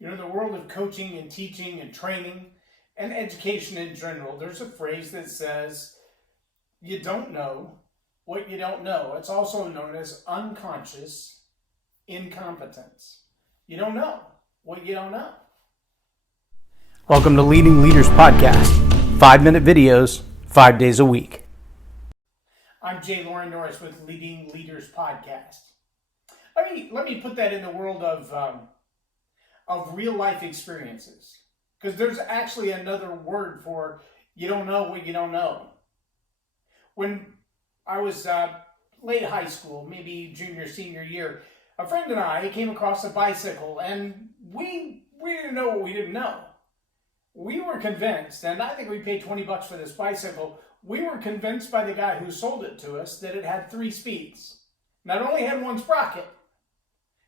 You know, in the world of coaching and teaching and training and education in general, there's a phrase that says, you don't know what you don't know. It's also known as unconscious incompetence. You don't know what you don't know. Welcome to Leading Leaders Podcast. 5-minute videos, 5 days a week. I'm Loren Norris with Leading Leaders Podcast. Let me put that in the world of real life experiences, because there's actually another word for you don't know what you don't know. When I was late high school, maybe junior, senior year, a friend and I came across a bicycle, and we didn't know what we didn't know. We were convinced, and I think we paid $20 for this bicycle. We were convinced by the guy who sold it to us that it had 3 speeds. Not only had one sprocket,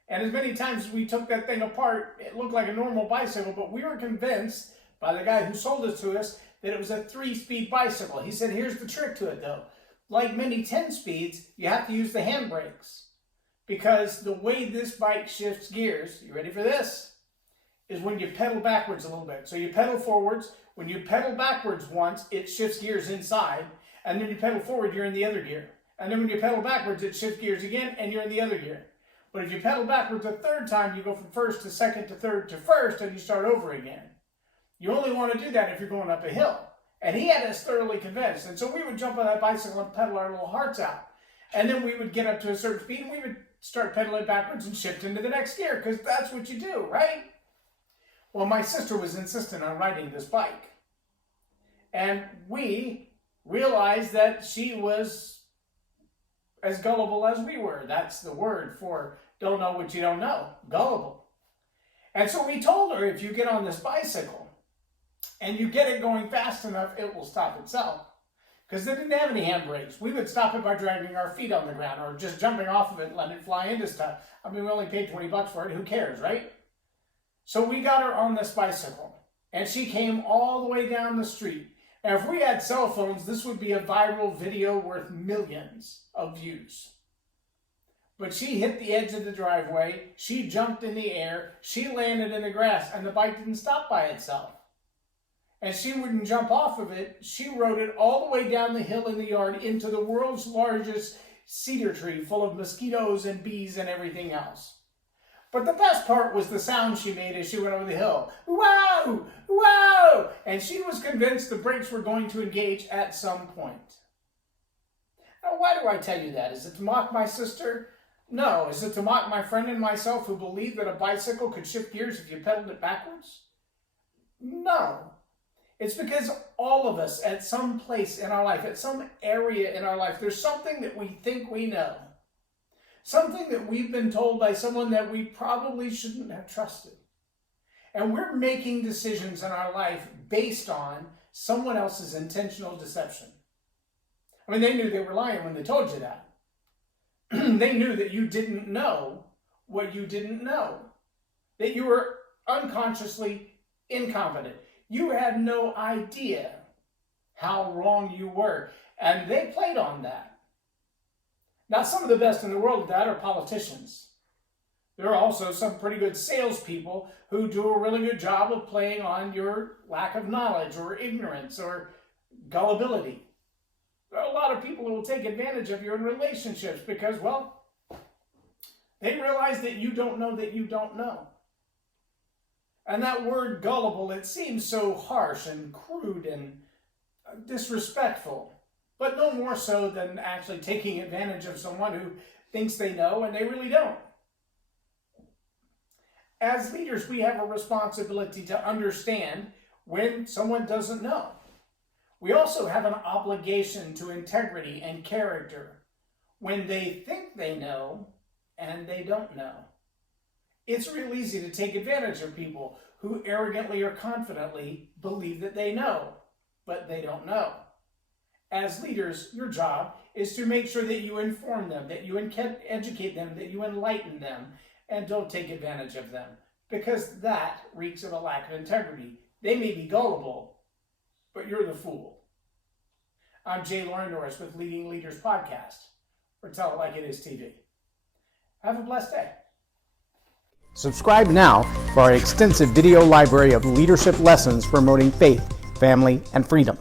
and as many times as we took that thing apart, it looked like a normal bicycle, but we were convinced by the guy who sold it to us that it was a 3-speed bicycle. He said, here's the trick to it though. Like many 10 speeds, you have to use the handbrakes, because the way this bike shifts gears, you ready for this, is when you pedal backwards a little bit. So you pedal forwards. When you pedal backwards once, it shifts gears inside, and then you pedal forward, you're in the other gear. And then when you pedal backwards, it shifts gears again, and you're in the other gear. But if you pedal backwards a third time, you go from first to second to third to first, and you start over again. You only want to do that if you're going up a hill. And he had us thoroughly convinced. And so we would jump on that bicycle and pedal our little hearts out. And then we would get up to a certain speed, and we would start pedaling backwards and shift into the next gear, because that's what you do, right? Well, my sister was insistent on riding this bike. And we realized that she was as gullible as we were. That's the word for don't know what you don't know, gullible. And so we told her, if you get on this bicycle and you get it going fast enough, it will stop itself. Because it didn't have any handbrakes. We would stop it by dragging our feet on the ground or just jumping off of it and letting it fly into stuff. I mean, we only paid $20 for it. Who cares, right? So we got her on this bicycle, and she came all the way down the street. Now, if we had cell phones, this would be a viral video worth millions of views. But she hit the edge of the driveway, she jumped in the air, she landed in the grass, and the bike didn't stop by itself. And she wouldn't jump off of it. She rode it all the way down the hill in the yard into the world's largest cedar tree full of mosquitoes and bees and everything else. But the best part was the sound she made as she went over the hill. Wow! Wow! And she was convinced the brakes were going to engage at some point. Now, why do I tell you that? Is it to mock my sister? No. Is it to mock my friend and myself who believed that a bicycle could shift gears if you pedaled it backwards? No. It's because all of us at some place in our life, at some area in our life, there's something that we think we know. Something that we've been told by someone that we probably shouldn't have trusted. And we're making decisions in our life based on someone else's intentional deception. I mean, they knew they were lying when they told you that. They knew that you didn't know what you didn't know. That you were unconsciously incompetent. You had no idea how wrong you were. And they played on that. Now, some of the best in the world at that are politicians. There are also some pretty good salespeople who do a really good job of playing on your lack of knowledge or ignorance or gullibility. There are a lot of people who will take advantage of you in relationships because, well, they realize that you don't know that you don't know. And that word gullible, it seems so harsh and crude and disrespectful. But no more so than actually taking advantage of someone who thinks they know and they really don't. As leaders, we have a responsibility to understand when someone doesn't know. We also have an obligation to integrity and character when they think they know and they don't know. It's real easy to take advantage of people who arrogantly or confidently believe that they know, but they don't know. As leaders, your job is to make sure that you inform them, that you educate them, that you enlighten them, and don't take advantage of them, because that reeks of a lack of integrity. They may be gullible, but you're the fool. I'm Loren Norris with Leading Leaders Podcast, or Tell It Like It Is TV. Have a blessed day. Subscribe now for our extensive video library of leadership lessons promoting faith, family, and freedom.